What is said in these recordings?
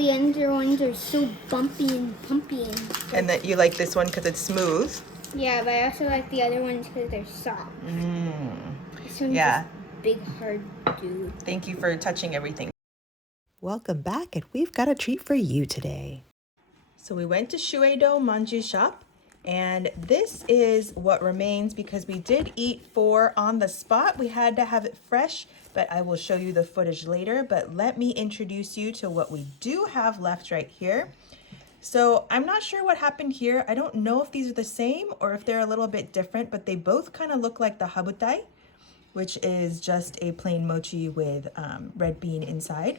the other ones are so bumpy and pumpy. And that you like this one because it's smooth. Yeah, but I also like the other ones because they're soft. This one's Yeah. just big, hard dude. Thank you for touching everything. Welcome back, and we've got a treat for you today. So we went to Shueido Manju shop, and this is what remains because we did eat 4 on the spot. We had to have it fresh, but I will show you the footage later. But let me introduce you to what we do have left right here. So I'm not sure what happened here. I don't know if these are the same or if they're a little bit different, but they both kind of look like the habutai, which is just a plain mochi with red bean inside.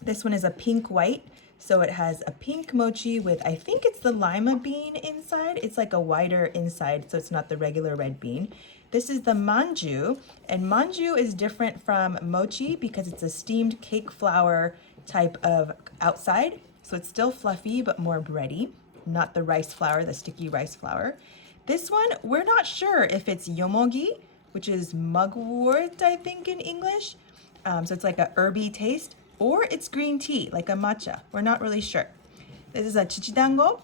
This one is a pink white, so it has a pink mochi with, I think it's the lima bean inside. It's like a wider inside, so it's not the regular red bean. This is the manju, and manju is different from mochi because it's a steamed cake flour type of outside. So it's still fluffy, but more bready, not the rice flour, the sticky rice flour. This one, we're not sure if it's yomogi, which is mugwort, I think in English. So it's like a herby taste, or it's green tea, like a matcha. We're not really sure. This is a chichidango.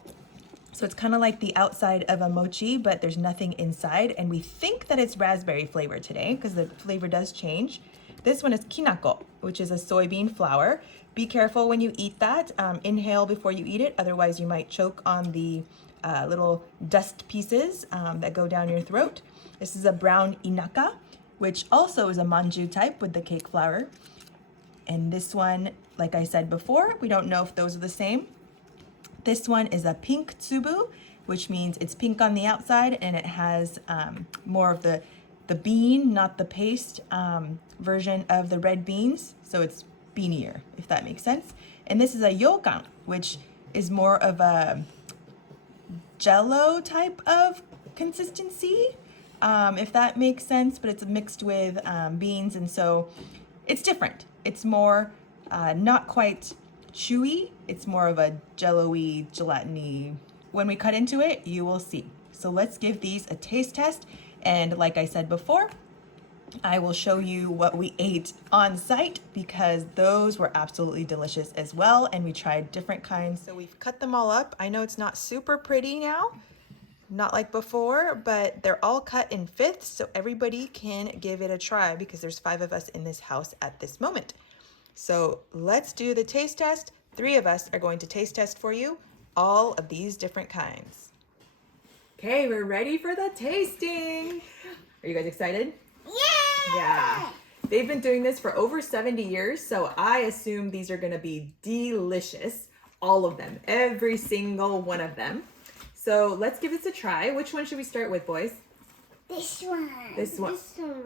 So it's kind of like the outside of a mochi, but there's nothing inside. And we think that it's raspberry flavor today because the flavor does change. This one is kinako, which is a soybean flour. Be careful when you eat that. Inhale before you eat it. Otherwise, you might choke on the little dust pieces that go down your throat. This is a brown inaka, which also is a manju type with the cake flour. And this one, like I said before, we don't know if those are the same. This one is a pink tsubu, which means it's pink on the outside and it has more of the bean, not the paste version of the red beans. So it's beanier, if that makes sense. And this is a yokan, which is more of a jello type of consistency, if that makes sense, but it's mixed with beans, and so it's different. It's more not quite chewy, it's more of a jello-y, gelatiny. When we cut into it, you will see. So let's give these a taste test, and like I said before, I will show you what we ate on site because those were absolutely delicious as well, and we tried different kinds. So we've cut them all up. I know it's not super pretty now, not like before, but they're all cut in fifths, so everybody can give it a try because there's 5 of us in this house at this moment. So let's do the taste test. 3 of us are going to taste test for you all of these different kinds. Okay, we're ready for the tasting. Are you guys excited? Yeah. They've been doing this for over 70 years, so I assume these are going to be delicious. All of them, every single one of them. So let's give this a try. Which one should we start with, boys? This one. This one. This one.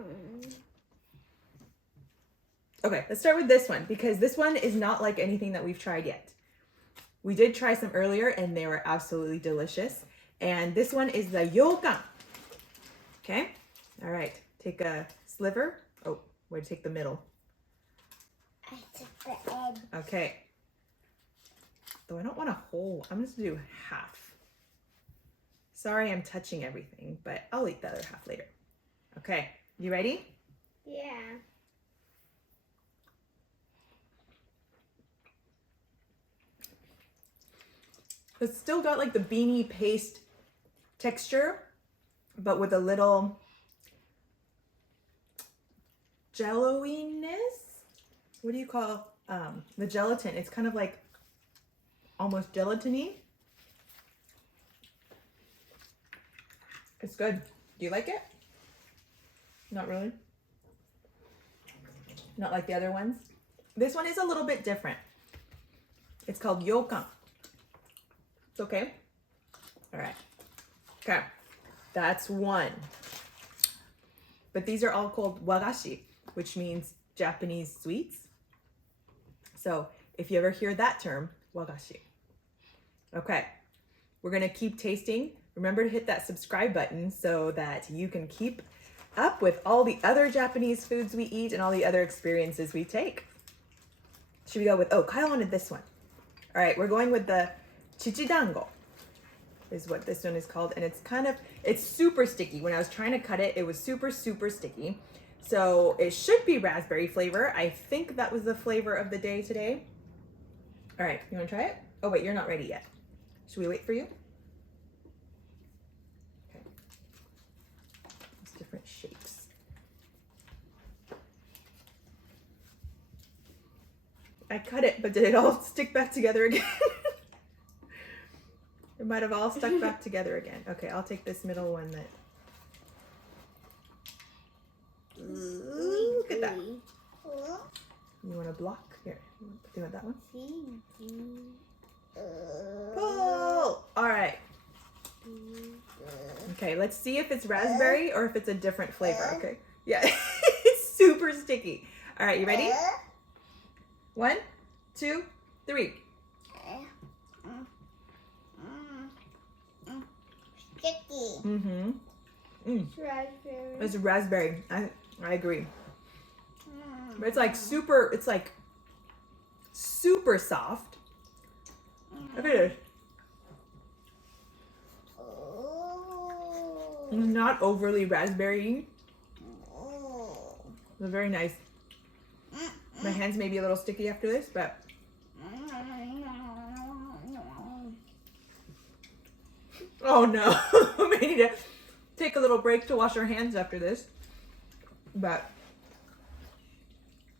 Okay, let's start with this one because this one is not like anything that we've tried yet. We did try some earlier and they were absolutely delicious. And this one is the yokan. Okay, all right. Take a sliver. Oh, way to take the middle. I took the egg. Okay. Though I don't want a whole, I'm just gonna do half. Sorry, I'm touching everything, but I'll eat the other half later. Okay, you ready? Yeah. It's still got like the beanie paste texture, but with a little jello-iness. What do you call the gelatin? It's kind of like almost gelatiny. It's good. Do you like it? Not really? Not like the other ones? This one is a little bit different. It's called yokan. It's okay? All right. Okay. That's one. But these are all called wagashi, which means Japanese sweets. So if you ever hear that term, wagashi. Okay. We're going to keep tasting. Remember to hit that subscribe button so that you can keep up with all the other Japanese foods we eat and all the other experiences we take. Should we go with, oh, Kyle wanted this one. All right, we're going with the chichidango is what this one is called. And it's super sticky. When I was trying to cut it, it was super, super sticky. So it should be raspberry flavor. I think that was the flavor of the day today. All right, you want to try it? Oh wait, you're not ready yet. Should we wait for you? Okay. It's different shapes. I cut it, but did it all stick back together again? It might have all stuck back together again. Okay, I'll take this middle one that. Ooh, look at that. You want to block? Here, you want that one? Pull! All right. Okay, let's see if it's raspberry or if it's a different flavor, okay? Yeah, it's super sticky. All right, you ready? 1, 2, 3. Sticky. Mm-hmm. Raspberry. It's raspberry. I agree. But it's like super soft. Look at it. Not overly raspberry. It's very nice. My hands may be a little sticky after this, but oh no. We need to take a little break to wash our hands after this. But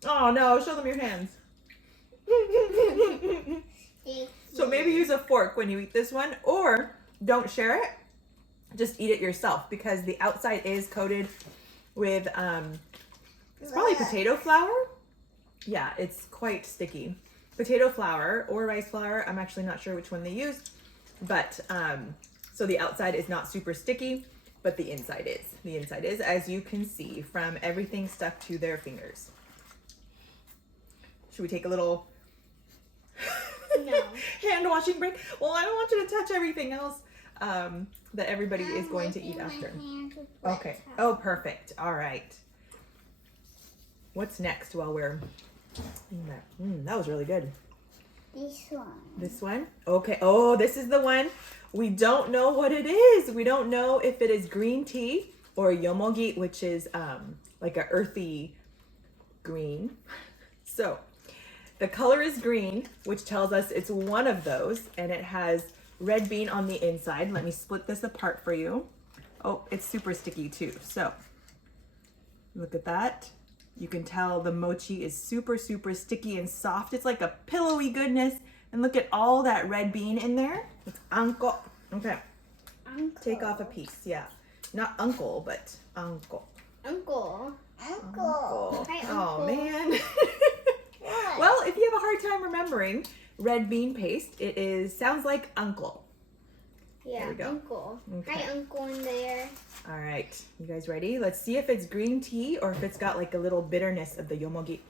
oh no, show them your hands. So maybe use a fork when you eat this one, or don't share it. Just eat it yourself, because the outside is coated with it's probably potato flour. Yeah, it's quite sticky. Potato flour or rice flour. I'm actually not sure which one they use, but so the outside is not super sticky, but the inside is. The inside is, as you can see from everything stuck to their fingers. Should we take a little No. hand washing break? Well, I don't want you to touch everything else that everybody is going to eat after. Okay. Oh, perfect. All right. What's next while we're in that? That was really good. This one. This one? Okay. Oh, this is the one. We don't know what it is. We don't know if it is green tea or yomogi, which is like a earthy green. So the color is green, which tells us it's one of those, and it has red bean on the inside. Let me split this apart for you. Oh, it's super sticky too. So look at that. You can tell the mochi is super, super sticky and soft. It's like a pillowy goodness. And look at all that red bean in there. It's anko. Okay. Uncle. Take off a piece. Yeah. Not uncle, but anko. Uncle. Uncle. Hi, Oh, Uncle. man. Well, if you have a hard time remembering red bean paste, it sounds like uncle. Yeah, There we go. Uncle. Okay. Hi, Uncle in there. All right. You guys ready? Let's see if it's green tea or if it's got like a little bitterness of the yomogi.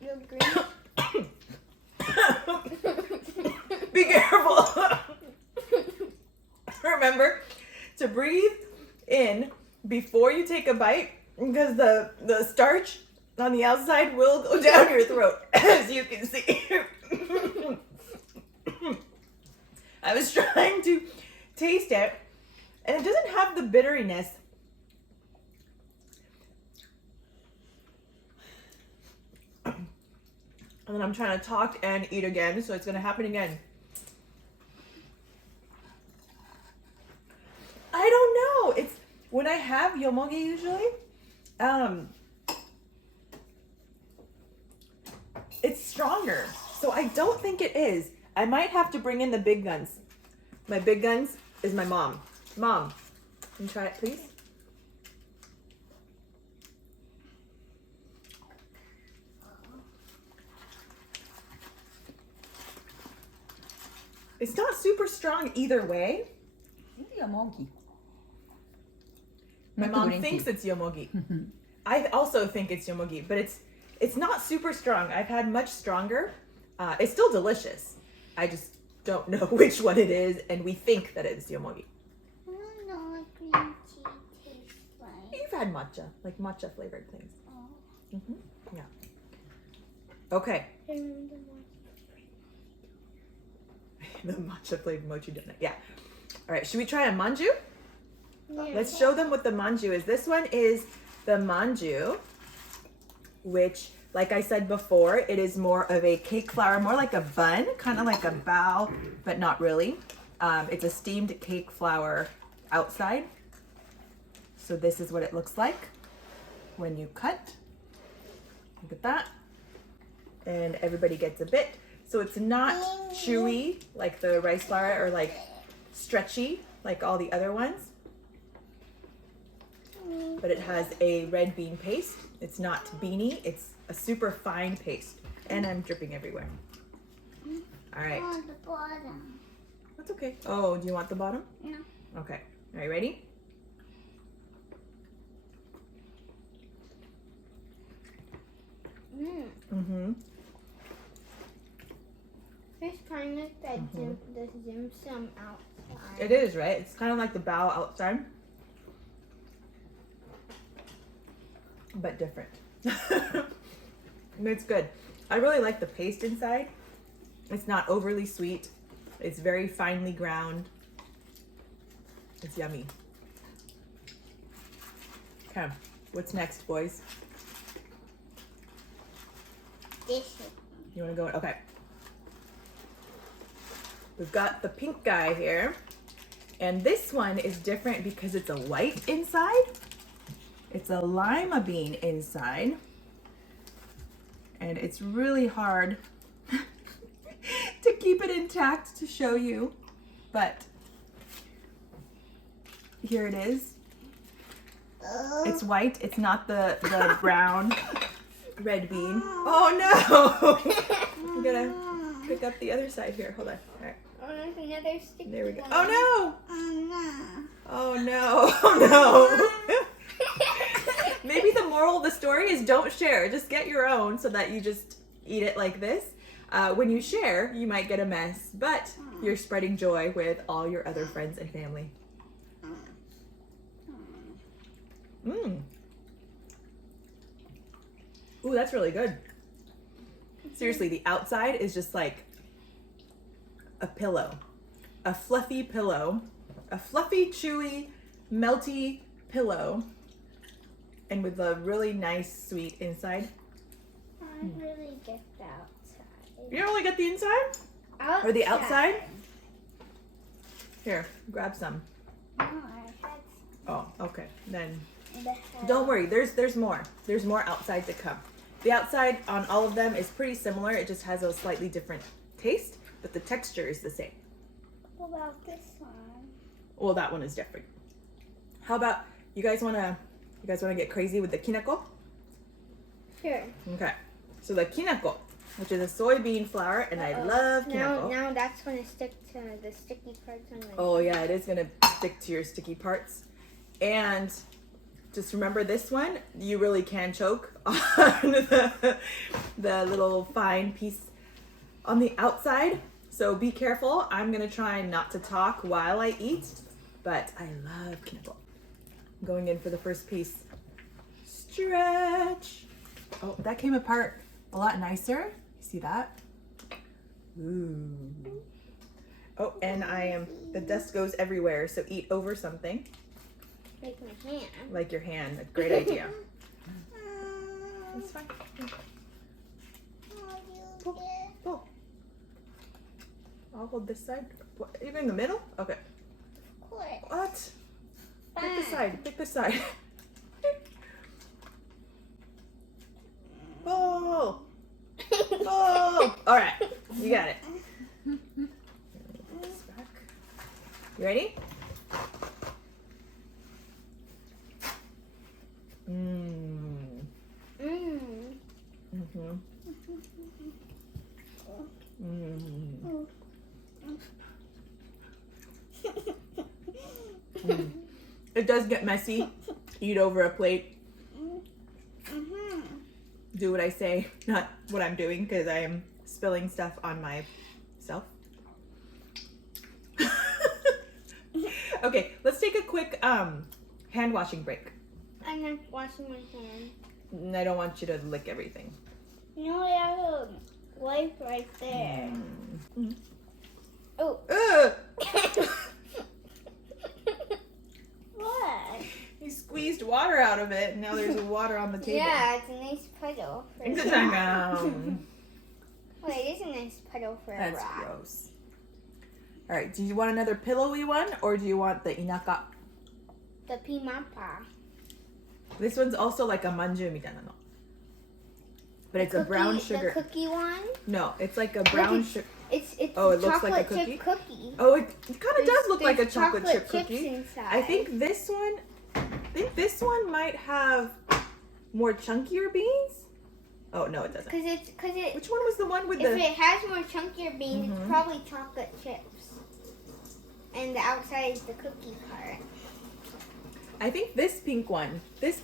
You're green. Be careful. Remember to breathe in before you take a bite, because the starch on the outside will go down your throat, as you can see. I was trying to taste it, and it doesn't have the bitteriness. And then I'm trying to talk and eat again, so it's gonna happen again. I don't know. It's when I have yomogi usually, it's stronger. So I don't think it is. I might have to bring in the big guns. My big guns is my mom. Mom, can you try it, please? It's not super strong either way. Yomogi. My Not mom green thinks tea. it's yomogi. I also think it's yomogi, but it's not super strong. I've had much stronger. It's still delicious. I just don't know which one it is, and we think that it's yomogi. I don't know what green tea tastes like. You've had matcha, like matcha flavored things. Oh. Yeah. Okay. The matcha flavored mochi donut. Yeah. All right, should we try a manju? Yeah. Let's show them what the manju is. This one is the manju, which, like I said before, it is more of a cake flour, more like a bun, kind of like a bao, but not really. It's a steamed cake flour outside. So this is what it looks like when you cut. Look at that. And everybody gets a bit. So it's not chewy like the rice flour or like stretchy like all the other ones. But it has a red bean paste. It's not beany, it's a super fine paste. And I'm dripping everywhere. All right. On the bottom. That's okay. Oh, do you want the bottom? No. Okay. Are you ready? Mm-hmm. It's kind of like the dim sum outside. It is, right? It's kind of like the bao outside. But different. It's good. I really like the paste inside. It's not overly sweet. It's very finely ground. It's yummy. Okay, what's next, boys? This. You want to go? Okay. We've got the pink guy here. And this one is different because it's a white inside. It's a lima bean inside. And it's really hard to keep it intact to show you. But here it is. It's white. It's not the brown red bean. Oh no! I'm gonna pick up the other side here. Hold on. All right. Oh, there's another sticky There we go. one. Oh no! Oh no. Oh no! Oh no! Maybe the moral of the story is don't share. Just get your own so that you just eat it like this. When you share, you might get a mess, but you're spreading joy with all your other friends and family. Mmm. Ooh, that's really good. Seriously, the outside is just like a pillow. A fluffy pillow. A fluffy, chewy, melty pillow. And with a really nice, sweet inside. I really get the outside. You don't really get the inside? Or the outside? Here, grab some. No, I had Oh, okay. Then the head. don't worry, there's more. There's more outside to come. The outside on all of them is pretty similar. It just has a slightly different taste, but the texture is the same. What about this one? Well, that one is different. How about you guys wanna get crazy with the kinako? Sure. Okay. So the kinako, which is a soybean flour, and I love kinako. Now that's going to stick to the sticky parts on my Oh yeah, it is gonna stick to your sticky parts. And just remember this one, you really can choke on the little fine piece on the outside. So be careful. I'm gonna try not to talk while I eat, but I love kinako. I'm going in for the first piece. Stretch. Oh, that came apart a lot nicer. See that? Ooh. Oh, and the dust goes everywhere, so eat over something. Like my hand. Like your hand. A great idea. It's fine. Pull. I'll hold this side. What, even in the middle? Okay. What? Pick the side. Pick the side. Oh. Oh. All right. You got it. This back. You ready? Mmm. Mmm. Mhm. Mm. Mm. It does get messy. Eat over a plate. Do what I say, not what I'm doing, because I am spilling stuff on myself. Okay, let's take a quick hand washing break. I'm not washing my hand. And I don't want you to lick everything. You know, I have a wipe right there. Oh. Ugh! What? You squeezed water out of it, and now there's water on the table. Yeah, it's a nice puddle. For It's a a rock. Wait, it is a nice puddle for a that's rock. gross. All right, do you want another pillowy one, or do you want the inaka? The pimapa. This one's also like a manju mitana no. But it's a brown sugar. The cookie one? No, it's like a brown sugar. It's Oh, it a looks like a chocolate chip cookie. Oh, it kind of does look like a There's chocolate chip chips cookie. inside. I think this one might have more chunkier beans. Oh no, it doesn't. Which one was the one with if the? it has more chunkier beans, it's probably chocolate chips. And the outside is the cookie part. I think this pink one is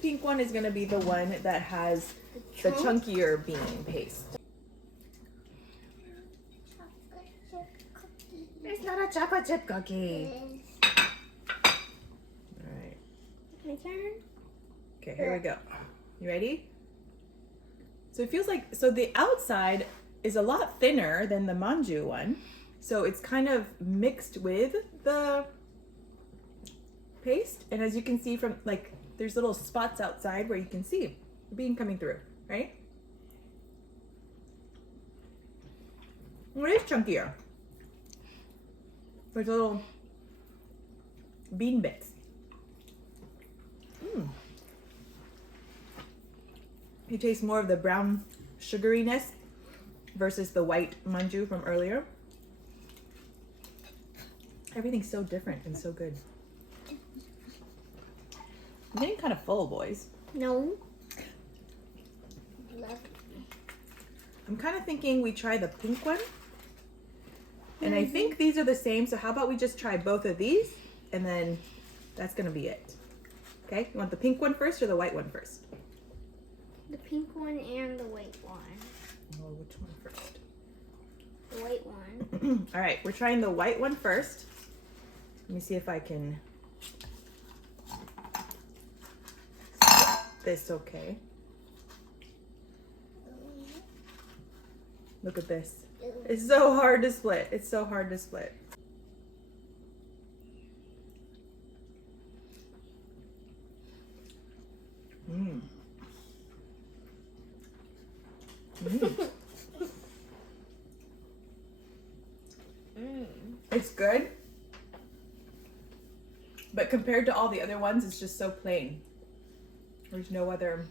gonna be the one that has the chunkier bean paste. It's not a chocolate chip cookie. All right. My turn? Okay, here we go. You ready? So it feels like, the outside is a lot thinner than the manju one. So it's kind of mixed with the paste. And as you can see from, like, there's little spots outside where you can see the bean coming through, right? Well, it is chunkier. There's little bean bits. You taste more of the brown sugariness versus the white manju from earlier. Everything's so different and so good. I'm getting kind of full, boys. No. I'm kind of thinking we try the pink one. And I think these are the same, so how about we just try both of these, and then that's gonna be it. Okay, you want the pink one first or the white one first? The pink one and the white one. Oh, which one first? The white one. All right, we're trying the white one first. Let me see if I can this okay. Look at this. It's so hard to split. It's so hard to split. Mm. It's good. But compared to all the other ones, it's just so plain. There's no other.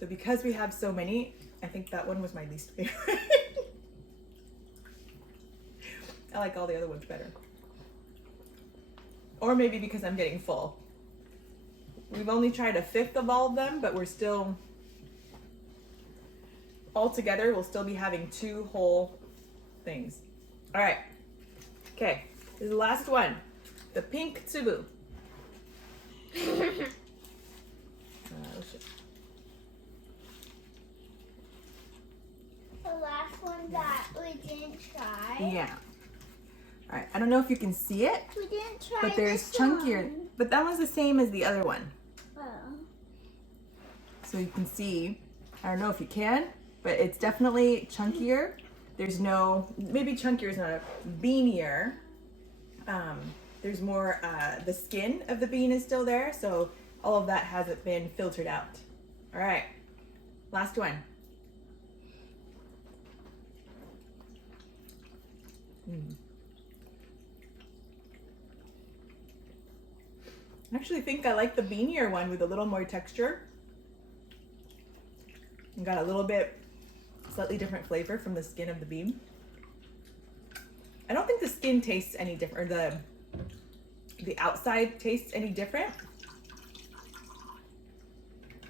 So because we have so many, I think that one was my least favorite. I like all the other ones better. Or maybe because I'm getting full. We've only tried a fifth of all of them, but we're still, all together, we'll still be having 2 whole things. All right. Okay, this is the last one. The pink tsubu. The last one that we didn't try. Yeah. All right, I don't know if you can see it, We didn't try but there's this chunkier. one. But that one's the same as the other one. Oh. So you can see, I don't know if you can, but it's definitely chunkier. There's no, maybe chunkier is not a beanier. There's more, the skin of the bean is still there, so all of that hasn't been filtered out. All right, last one. I actually think I like the beanier one with a little more texture. And got a little bit slightly different flavor from the skin of the bean. I don't think the skin tastes any different, or the outside tastes any different.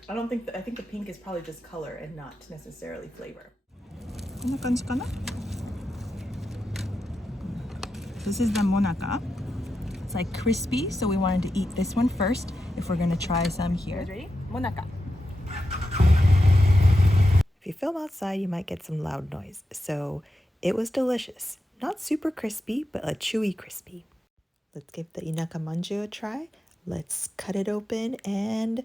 I don't think, I think the pink is probably just color and not necessarily flavor. This is the Monaka. It's like crispy, so we wanted to eat this one first if we're gonna try some here. You guys ready? Monaka. If you film outside, you might get some loud noise. So it was delicious. Not super crispy, but a chewy crispy. Let's give the inaka manju a try. Let's cut it open and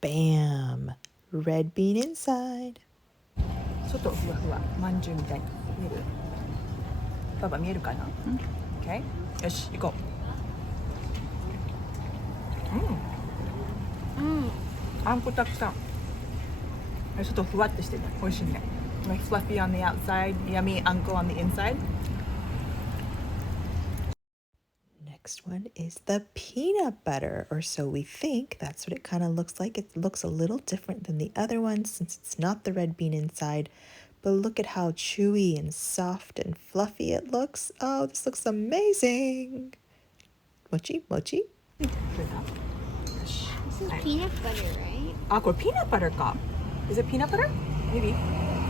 bam! Red bean inside. 外ふわふわまんじゅうみたいに見える？パパ見えるかな？ OK よし行こう。あんこたくさん。外ふわってしてね、美味しいね。Like fluffy on the outside, yummy uncle on the inside. Next one is the peanut butter, or so we think. That's what it kind of looks like. It looks a little different than the other ones since it's not the red bean inside. But look at how chewy and soft and fluffy it looks. Oh, this looks amazing. Mochi, mochi. This is peanut butter, right? あ、これ peanut butter か。Is it peanut butter? Maybe.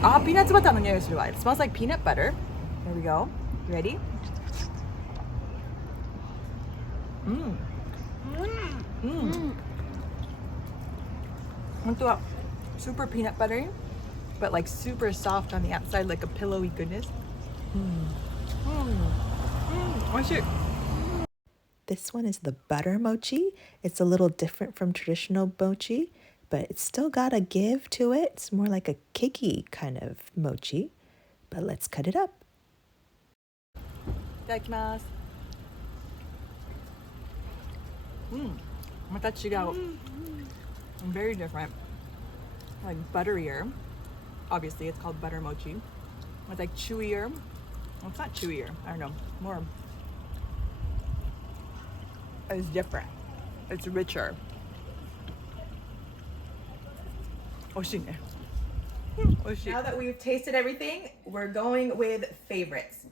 あ、ピーナッツバターの匂いするわ。It smells like peanut butter. Here we go. You ready? Super peanut buttery, but like super soft on the outside, like a pillowy goodness. This one is the butter mochi. It's a little different from traditional mochi, but it's still got a give to it. It's more like a cakey kind of mochi. But let's cut it up. いただきます。また違う。Very different. Like butterier. Obviously, it's called butter mochi. It's like chewier. Well, it's not chewier. I don't know. More. It's different. It's richer. 美味しいね。美味しい。Now that we've tasted everything, we're going with favorites.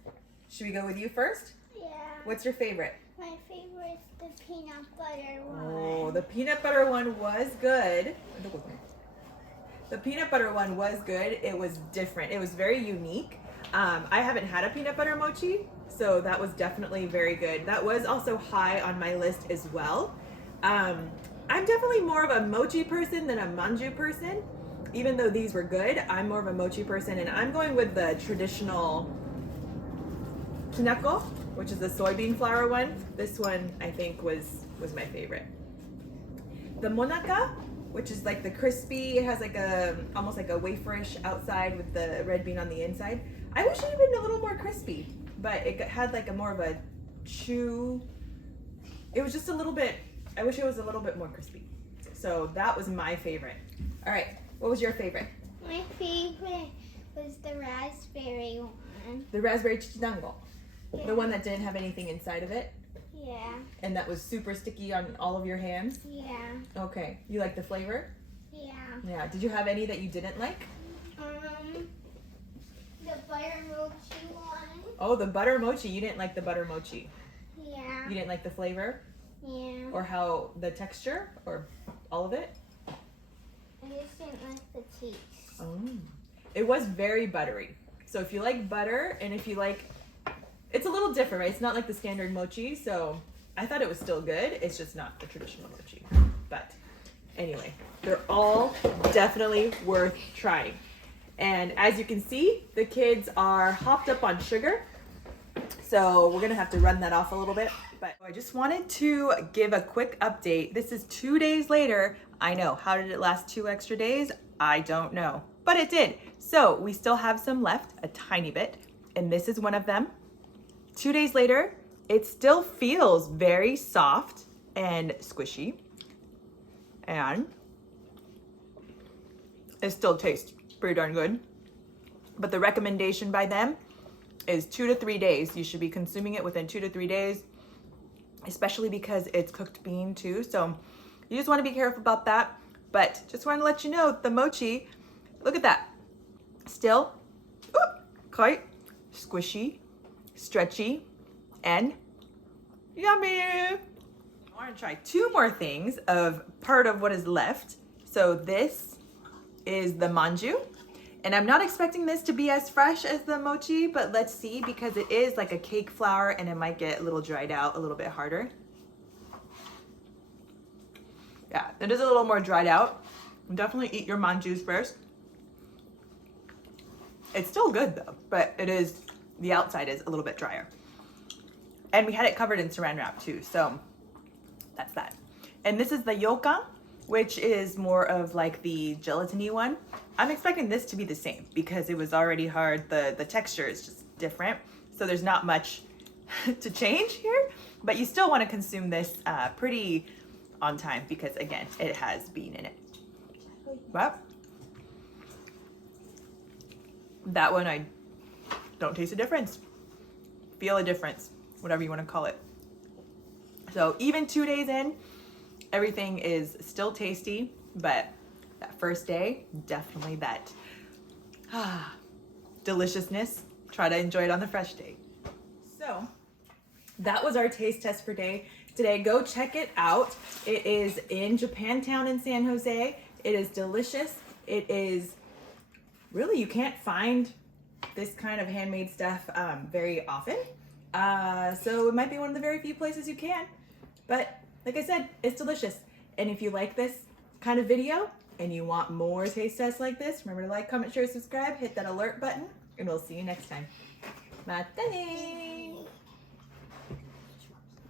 Should we go with you first? Yeah. What's your favorite? My favorite is the peanut butter one. Oh, the peanut butter one was good. The peanut butter one was good. It was different. It was very unique. I haven't had a peanut butter mochi, so that was definitely very good. That was also high on my list as well. I'm definitely more of a mochi person than a manju person. Even though these were good, I'm more of a mochi person, and I'm going with the traditional Kinako, which is the soybean flour one. This one I think was my favorite. The Monaka, which is like the crispy, it has like a almost like a waferish outside with the red bean on the inside. I wish it had been a little more crispy, but it had like a more of a chew. It was just a little bit, I wish it was a little bit more crispy. So that was my favorite. All right, what was your favorite? My favorite was the raspberry one. The raspberry chichidango. Yeah. The one that didn't have anything inside of it? Yeah. And that was super sticky on all of your hands? Yeah. Okay. You like the flavor? Yeah. Yeah. Did you have any that you didn't like? The butter mochi one. Oh, the butter mochi. You didn't like the butter mochi? Yeah. You didn't like the flavor? Yeah. Or how the texture? Or all of it? I just didn't like the taste. Oh. It was very buttery. So if you like butter and if you like, it's a little different, right? It's not like the standard mochi, so I thought it was still good. It's just not the traditional mochi. But anyway, they're all definitely worth trying. And as you can see, the kids are hopped up on sugar. So we're gonna have to run that off a little bit. But I just wanted to give a quick update. This is 2 days later. I know, how did it last 2 extra days? I don't know, but it did. So we still have some left, a tiny bit, and this is one of them. 2 days later, it still feels very soft and squishy, and it still tastes pretty darn good. But the recommendation by them is 2 to 3 days. You should be consuming it within 2 to 3 days, especially because it's cooked bean too. So you just want to be careful about that. But just want to let you know, the mochi, look at that. Still quite squishy, stretchy, and yummy. I want to try 2 more things of part of what is left. So this is the manju. And I'm not expecting this to be as fresh as the mochi, but let's see, because it is like a cake flour and it might get a little dried out, a little bit harder. Yeah, it is a little more dried out. Definitely eat your manjus first. It's still good though, but it is, the outside is a little bit drier. And we had it covered in saran wrap too, so that's that. And this is the yoka, which is more of like the gelatiny one. I'm expecting this to be the same because it was already hard. The texture is just different. So there's not much to change here, but you still want to consume this pretty on time because again, it has bean in it. But that one, I don't taste a difference. Feel a difference, whatever you want to call it. So even 2 days in, everything is still tasty, but that first day, definitely that deliciousness. Try to enjoy it on the fresh day. So that was our taste test for today. Go check it out. It is in Japantown in San Jose. It is delicious. It is really, you can't find this kind of handmade stuff very often. So it might be one of the very few places you can. But like I said, it's delicious. And if you like this kind of video and you want more taste tests like this, remember to like, comment, share, subscribe, hit that alert button, and we'll see you next time. Mata ne!